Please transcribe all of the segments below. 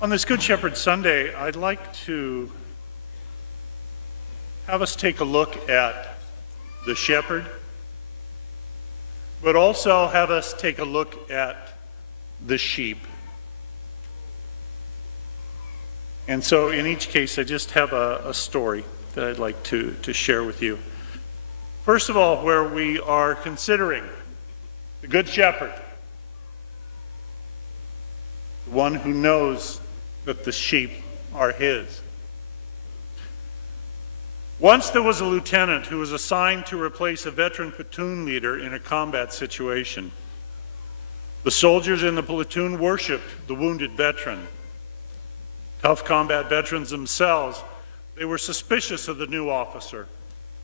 On this Good Shepherd Sunday, I'd like to have us take a look at the shepherd, but also have us take a look at the sheep. And so in each case, I just have a story that I'd like to share with you. First of all, where we are considering the Good Shepherd, the one who knows that the sheep are his. Once there was a lieutenant who was assigned to replace a veteran platoon leader in a combat situation. The soldiers in the platoon worshipped the wounded veteran. Tough combat veterans themselves, they were suspicious of the new officer,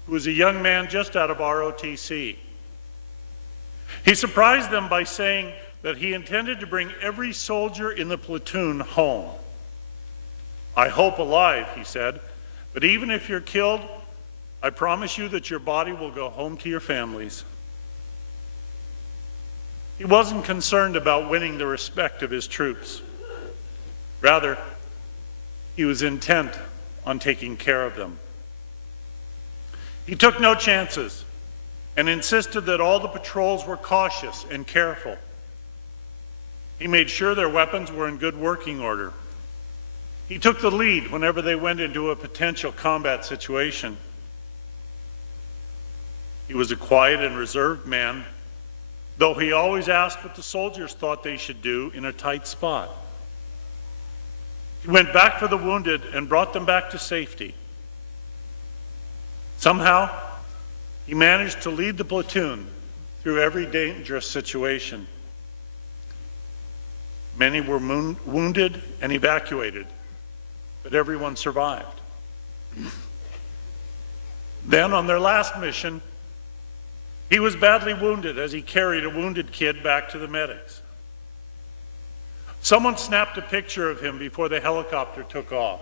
who was a young man just out of ROTC. He surprised them by saying that he intended to bring every soldier in the platoon home. "I hope alive," he said, "but even if you're killed, I promise you that your body will go home to your families." He wasn't concerned about winning the respect of his troops. Rather, he was intent on taking care of them. He took no chances and insisted that all the patrols were cautious and careful. He made sure their weapons were in good working order. He took the lead whenever they went into a potential combat situation. He was a quiet and reserved man, though he always asked what the soldiers thought they should do in a tight spot. He went back for the wounded and brought them back to safety. Somehow, he managed to lead the platoon through every dangerous situation. Many were wounded and evacuated, but everyone survived. Then, on their last mission, he was badly wounded as he carried a wounded kid back to the medics. Someone snapped a picture of him before the helicopter took off.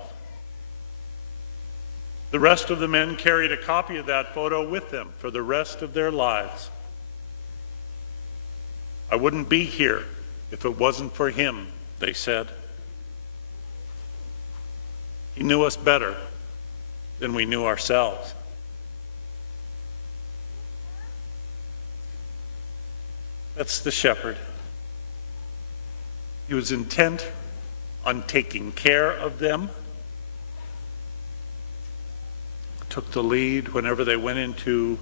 The rest of the men carried a copy of that photo with them for the rest of their lives. "I wouldn't be here if it wasn't for him," they said. He knew us better than we knew ourselves. That's the shepherd. He was intent on taking care of them, took the lead whenever they went into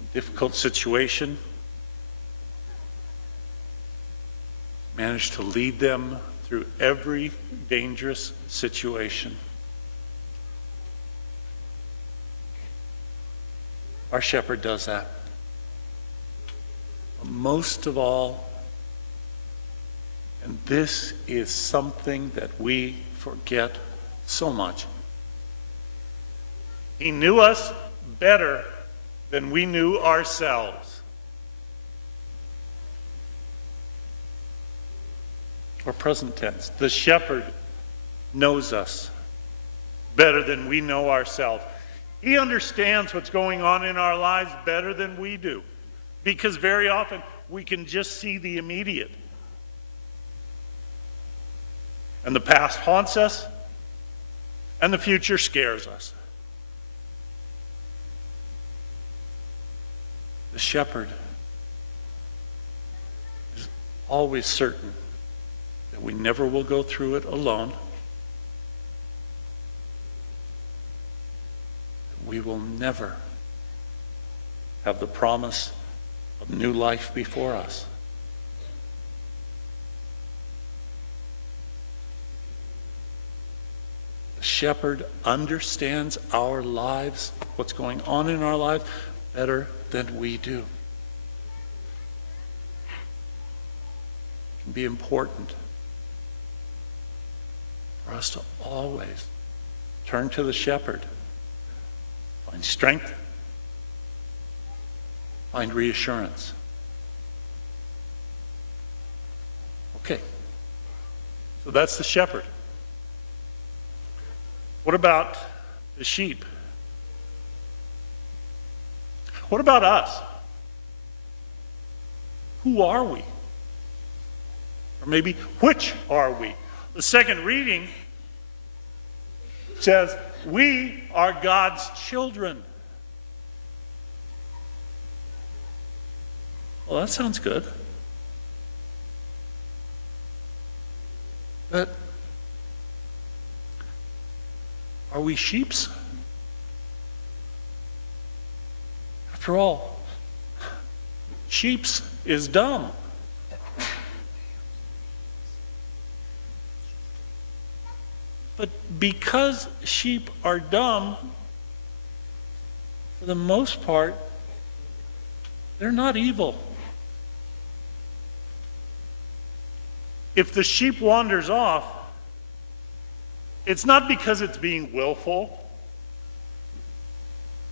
a difficult situation, managed to lead them through every dangerous situation. Our shepherd does that. But most of all, and this is something that we forget so much, he knew us better than we knew ourselves. Or present tense, the shepherd knows us better than we know ourselves. He understands what's going on in our lives better than we do, because very often we can just see the immediate. And the past haunts us, and the future scares us. The shepherd is always certain that we never will go through it alone. We will never have the promise of new life before us. The shepherd understands our lives, what's going on in our lives, better than we do. It can be important for us to always turn to the shepherd, find strength, find reassurance. Okay, so that's the shepherd. What about the sheep? What about us? Who are we? Or maybe, which are we? The second reading says, we are God's children. Well, that sounds good. But are we sheeps? After all, sheeps is dumb. But because sheep are dumb, for the most part, they're not evil. If the sheep wanders off, it's not because it's being willful.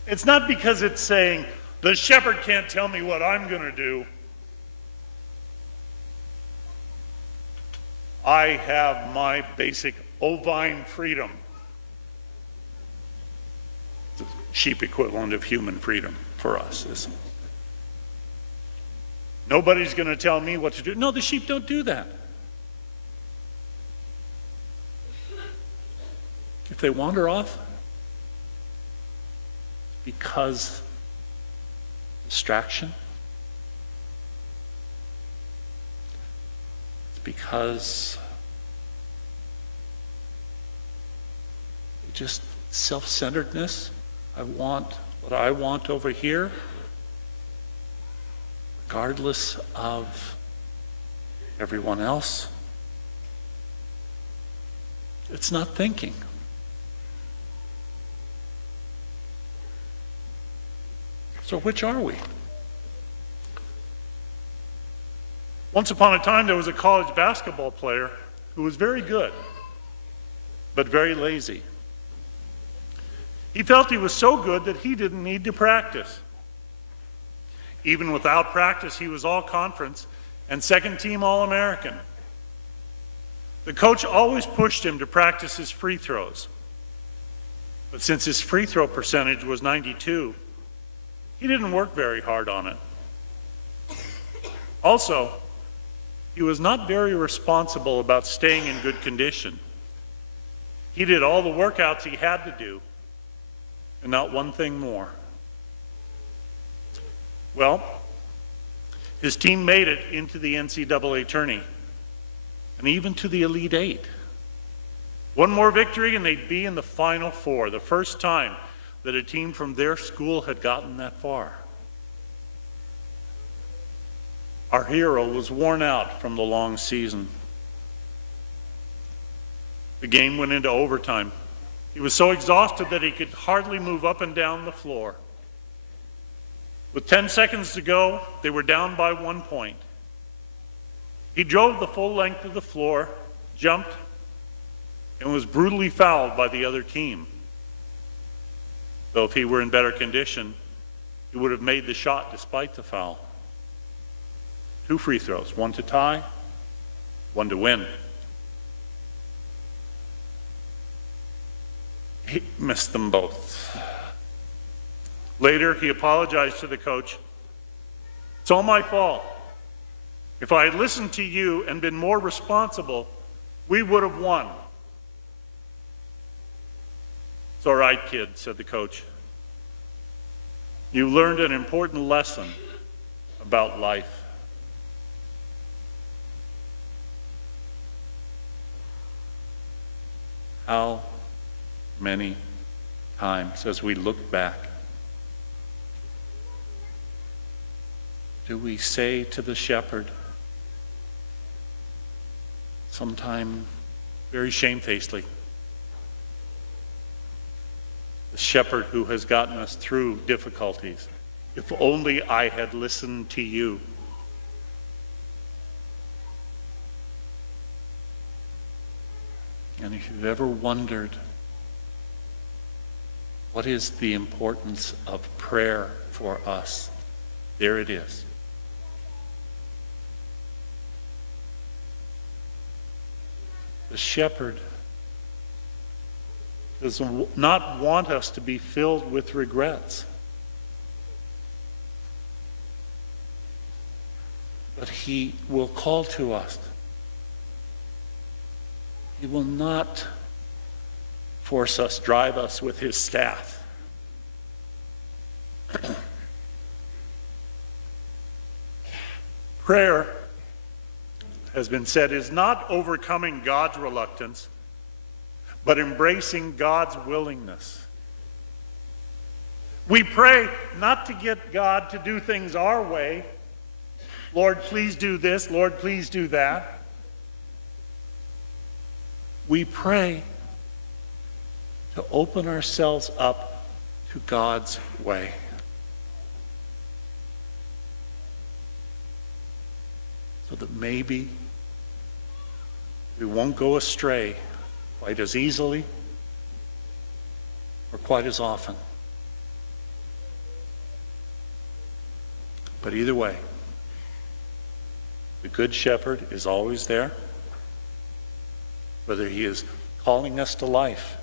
It's not because it's saying, the shepherd can't tell me what I'm going to do. I have my basic ovine freedom. The sheep equivalent of human freedom for us, isn't it? Nobody's going to tell me what to do. No, the sheep don't do that. If they wander off, because distraction, it's because just self-centeredness. I want what I want over here, regardless of everyone else. It's not thinking. So which are we? Once upon a time, there was a college basketball player who was very good, but very lazy. He felt he was so good that he didn't need to practice. Even without practice, he was all-conference and second-team All-American. The coach always pushed him to practice his free throws. But since his free throw percentage was 92, he didn't work very hard on it. Also, he was not very responsible about staying in good condition. He did all the workouts he had to do, and not one thing more. Well, his team made it into the NCAA tourney, and even to the Elite Eight. One more victory and they'd be in the Final Four, the first time that a team from their school had gotten that far. Our hero was worn out from the long season. The game went into overtime. He was so exhausted that he could hardly move up and down the floor. With 10 seconds to go, they were down by 1 point. He drove the full length of the floor, jumped, and was brutally fouled by the other team. Though if he were in better condition, he would have made the shot despite the foul. 2 free throws, 1 to tie, 1 to win. He missed them both. Later, he apologized to the coach. It's all my fault. If I had listened to you and been more responsible, we would have won. It's all right, kid, said the coach. You learned an important lesson about life. How many times as we look back do we say to the shepherd, sometime very shamefacedly, the shepherd who has gotten us through difficulties, if only I had listened to you. And if you've ever wondered what is the importance of prayer for us, there it is. The shepherd does not want us to be filled with regrets, but he will call to us He will not force us, drive us with his staff. Prayer, has been said, is not overcoming God's reluctance, but embracing God's willingness. We pray not to get God to do things our way. Lord, please do this. Lord, please do that. We pray to open ourselves up to God's way. So that maybe we won't go astray quite as easily or quite as often. But either way, the Good Shepherd is always there, whether he is calling us to life,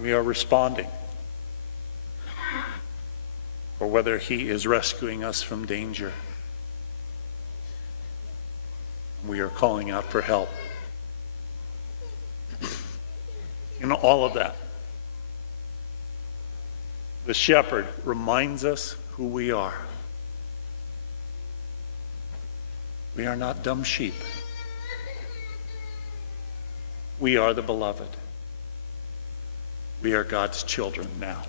we are responding, or whether he is rescuing us from danger, we are calling out for help. In all of that, the shepherd reminds us who we are. We are not dumb sheep. We are the beloved. We are God's children now.